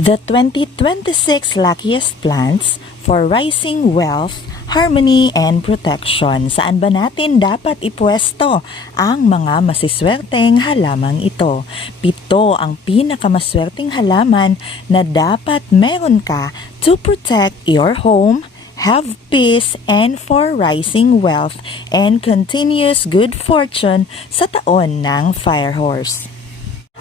The 2026 luckiest plants for rising wealth, harmony, and protection. Saan ba natin dapat ipwesto ang mga masiswerteng halamang ito? 7 ang pinakamaswerteng halaman na dapat meron ka to protect your home, have peace, and for rising wealth and continuous good fortune sa taon ng Fire Horse.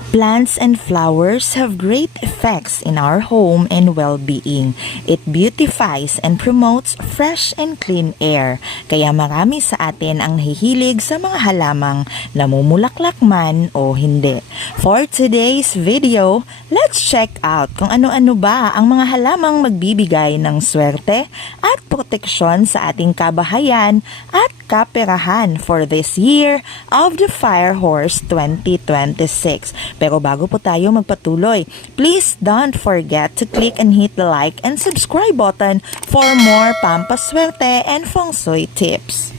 Plants and flowers have great effects in our home and well-being. It beautifies and promotes fresh and clean air. Kaya marami sa atin ang nahihilig sa mga halamang namumulaklak man o hindi. For today's video, let's check out kung ano-ano ba ang mga halamang magbibigay ng swerte at proteksyon sa ating kabahayan at kaperahan for this year of the Fire Horse 2026. Pero bago po tayo magpatuloy, please don't forget to click and hit the like and subscribe button for more pampaswerte and feng shui tips.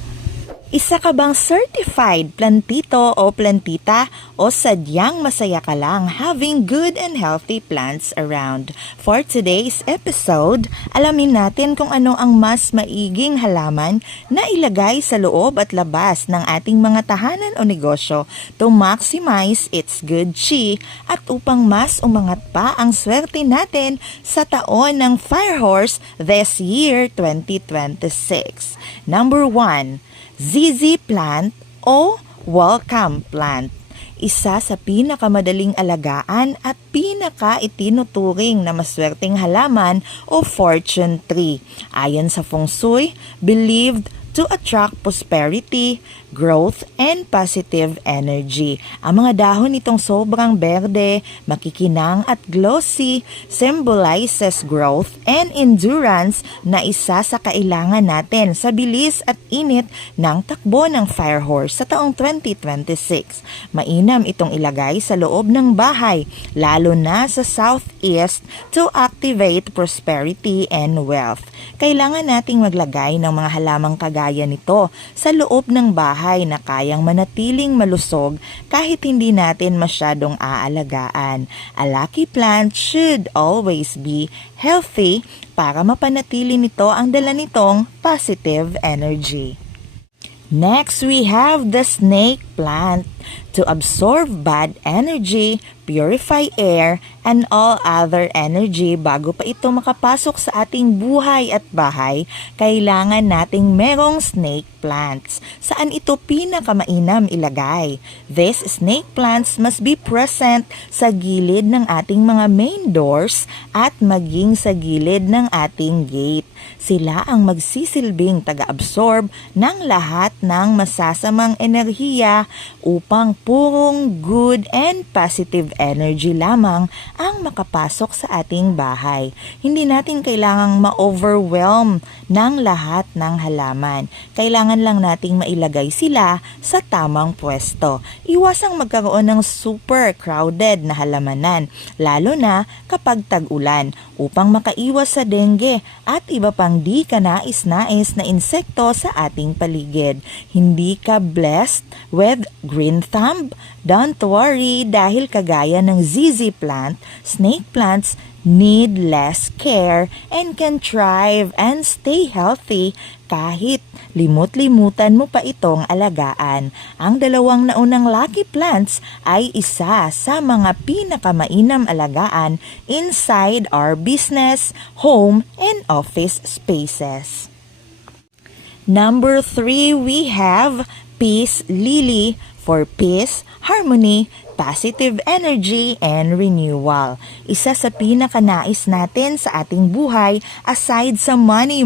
Isa ka bang certified plantito o plantita o sadyang masaya ka lang having good and healthy plants around? For today's episode, alamin natin kung ano ang mas maiging halaman na ilagay sa loob at labas ng ating mga tahanan o negosyo to maximize its good chi at upang mas umangat pa ang swerte natin sa taon ng Fire Horse this year 2026. Number 1. ZZ plant o welcome plant. Isa sa pinakamadaling alagaan at pinaka-itinuturing na maswerteng halaman o fortune tree. Ayon sa feng shui, believed to attract prosperity, growth, and positive energy. Ang mga dahon nitong sobrang berde, makikinang at glossy, symbolizes growth and endurance na isa sa kailangan natin sa bilis at init ng takbo ng Fire Horse sa taong 2026. Mainam itong ilagay sa loob ng bahay, lalo na sa southeast to activate prosperity and wealth. Kailangan nating maglagay ng mga halamang kagaya nito sa loob ng bahay na kayang manatiling malusog kahit hindi natin masyadong aalagaan. A lucky plant should always be healthy para mapanatili nito ang dala nitong positive energy. Next, we have the snake plant to absorb bad energy, purify air, and all other energy bago pa ito makapasok sa ating buhay at bahay. Kailangan nating merong snake plants. Saan ito pinakamainam ilagay? These snake plants must be present sa gilid ng ating mga main doors at maging sa gilid ng ating gate. Sila ang magsisilbing taga-absorb ng lahat ng masasamang enerhiya upang purong good and positive energy lamang ang makapasok sa ating bahay. Hindi natin kailangang ma-overwhelm ng lahat ng halaman. Kailangan lang nating mailagay sila sa tamang pwesto. Iwasang magkaroon ng super crowded na halamanan, lalo na kapag tag-ulan, upang makaiwas sa dengue at iba pang di ka nais-nais na insekto sa ating paligid. Hindi ka blessed with green thumb? Don't worry dahil kagaya ng ZZ plant, snake plants need less care and can thrive and stay healthy kahit limot-limutan mo pa itong alagaan. Ang dalawang naunang lucky plants ay isa sa mga pinakamainam alagaan inside our business, home, and office spaces. Number 3, we have peace lily for peace, harmony, positive energy, and renewal. Isa sa pinakanais natin sa ating buhay aside sa money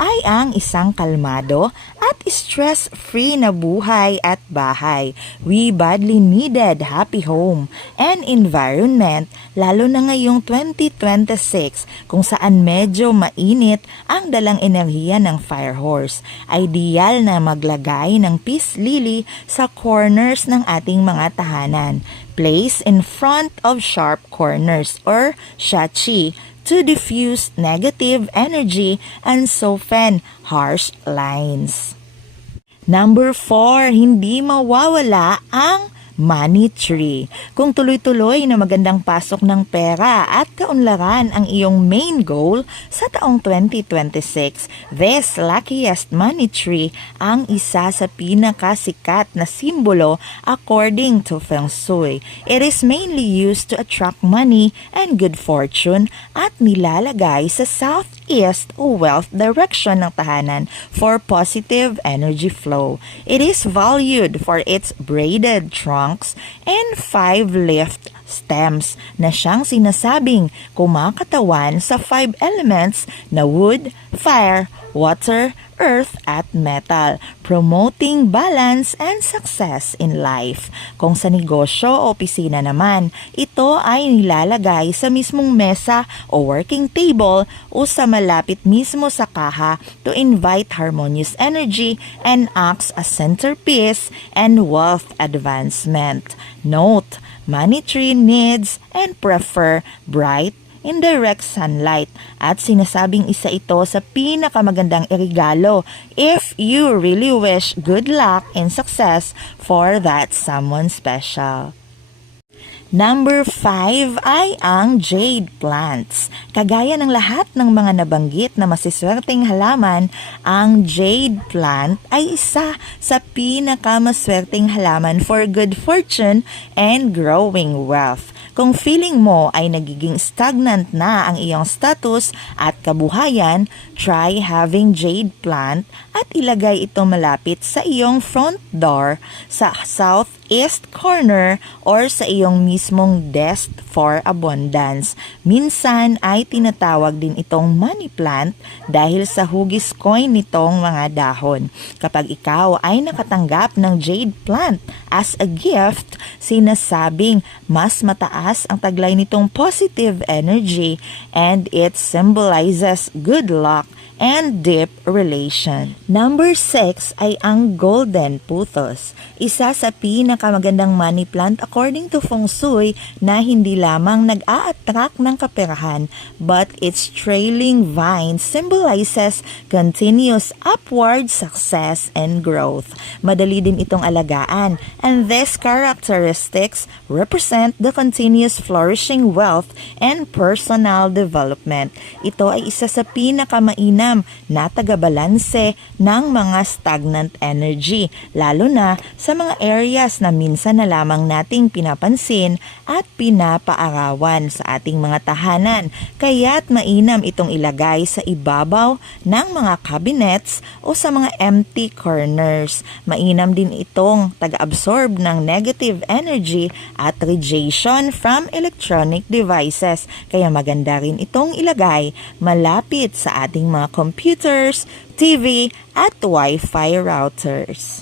ay ang isang kalmado at stress-free na buhay at bahay. We badly needed happy home and environment lalo na ngayong 2026 kung saan medyo mainit ang dalang enerhiya ng Fire Horse. Ideal na maglagay ng peace lily sa corners ng ating mga tahanan. Place in front of sharp corners or shachi to diffuse negative energy and soften harsh lines. Number 4, hindi mawawala ang money tree. Kung tuloy-tuloy na magandang pasok ng pera at kaunlaran ang iyong main goal sa taong 2026, this luckiest money tree ang isa sa pinakasikat na simbolo according to Feng Shui. It is mainly used to attract money and good fortune at nilalagay sa southeast o wealth direction ng tahanan for positive energy flow. It is valued for its braided trunks and 5 leafed stems na siyang sinasabing kumakatawan sa 5 elements na wood, fire, water, earth at metal, promoting balance and success in life. Kung sa negosyo o opisina naman, ito ay nilalagay sa mismong mesa o working table o sa malapit mismo sa kaha to invite harmonious energy and acts as centerpiece and wealth advancement. Note, money tree needs and prefer bright, indirect sunlight at sinasabing isa ito sa pinakamagandang irigalo if you really wish good luck and success for that someone special. Number 5 ay ang jade plants. Kagaya ng lahat ng mga nabanggit na masiswerteng halaman, ang jade plant ay isa sa pinakamaswerteng halaman for good fortune and growing wealth. Kung feeling mo ay nagiging stagnant na ang iyong status at kabuhayan, try having jade plant at ilagay ito malapit sa iyong front door, sa southeast corner, or sa iyong mismong desk for abundance. Minsan ay tinatawag din itong money plant dahil sa hugis coin nitong mga dahon. Kapag ikaw ay nakatanggap ng jade plant as a gift, sinasabing mas mataas ang taglay nitong positive energy and it symbolizes good luck and deep relation. Number 6 ay ang golden putos. Isa sa pinakamagandang money plant according to Feng Shui na hindi lamang nag-a-attract ng kaperahan but its trailing vine symbolizes continuous upward success and growth. Madali din itong alagaan and these characteristics represent the continuous flourishing wealth and personal development. Ito ay isa sa pinakamainam na tagabalanse ng mga stagnant energy, lalo na sa mga areas na minsan na lamang nating pinapansin at pinapaarawan sa ating mga tahanan. Kaya't mainam itong ilagay sa ibabaw ng mga cabinets o sa mga empty corners. Mainam din itong taga-absorb ng negative energy at radiation from electronic devices. Kaya maganda rin itong ilagay malapit sa ating mga computers, TV, at Wi-Fi routers.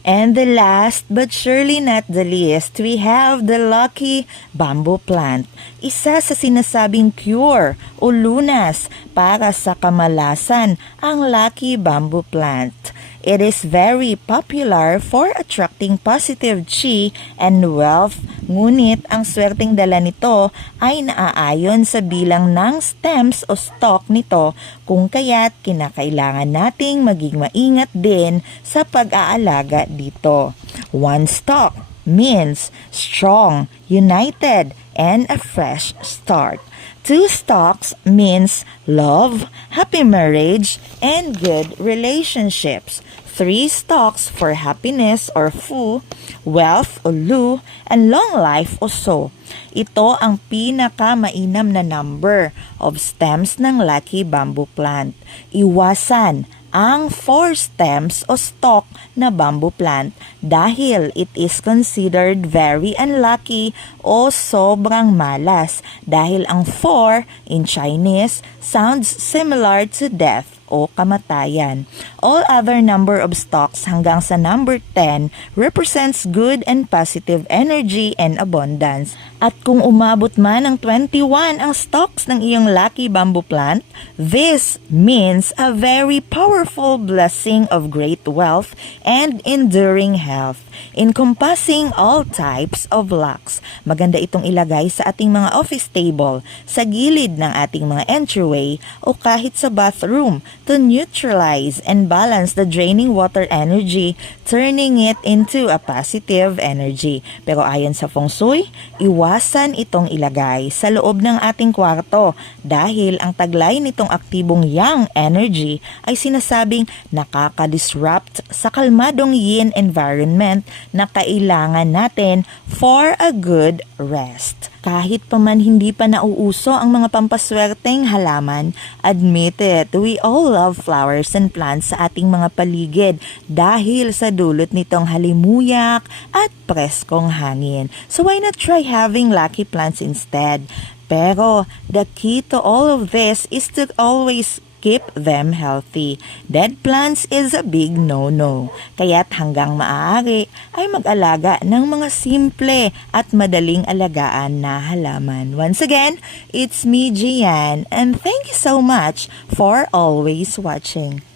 And the last but surely not the least, we have the lucky bamboo plant. Isa sa sinasabing cure o lunas para sa kamalasan ang lucky bamboo plant. It is very popular for attracting positive chi and wealth, ngunit ang swerteng dala nito ay naaayon sa bilang ng stems o stalk nito, kung kaya't kinakailangan nating maging maingat din sa pag-aalaga dito. One stalk means strong, united, and a fresh start. 2 stalks means love, happy marriage, and good relationships. 3 stalks for happiness or fu, wealth o lu, and long life o so. Ito ang pinakamainam na number of stems ng lucky bamboo plant. Iwasan ang 4 stems o stalk na bamboo plant dahil it is considered very unlucky o sobrang malas dahil ang 4 in Chinese sounds similar to death o kamatayan. All other number of stalks hanggang sa number 10 represents good and positive energy and abundance. At kung umabot man ng 21 ang stalks ng iyong lucky bamboo plant, this means a very powerful blessing of great wealth and enduring health, encompassing all types of lucks. Maganda itong ilagay sa ating mga office table, sa gilid ng ating mga entryway o kahit sa bathroom to neutralize and unbalance the draining water energy, turning it into a positive energy. Pero ayon sa Feng Shui, iwasan itong ilagay sa loob ng ating kwarto dahil ang taglay nitong aktibong yang energy ay sinasabing nakaka-disrupt sa kalmadong yin environment na kailangan natin for a good rest. Kahit pa man hindi pa nauuso ang mga pampaswerteng halaman, admit it, we all love flowers and plants sa ating mga paligid dahil sa dulot nitong halimuyak at preskong hangin. So why not try having lucky plants instead? Pero the key to all of this is to always keep them healthy. Dead plants is a big no-no. Kaya't hanggang maaari ay mag-alaga ng mga simple at madaling alagaan na halaman. Once again, it's me, Gian, and thank you so much for always watching.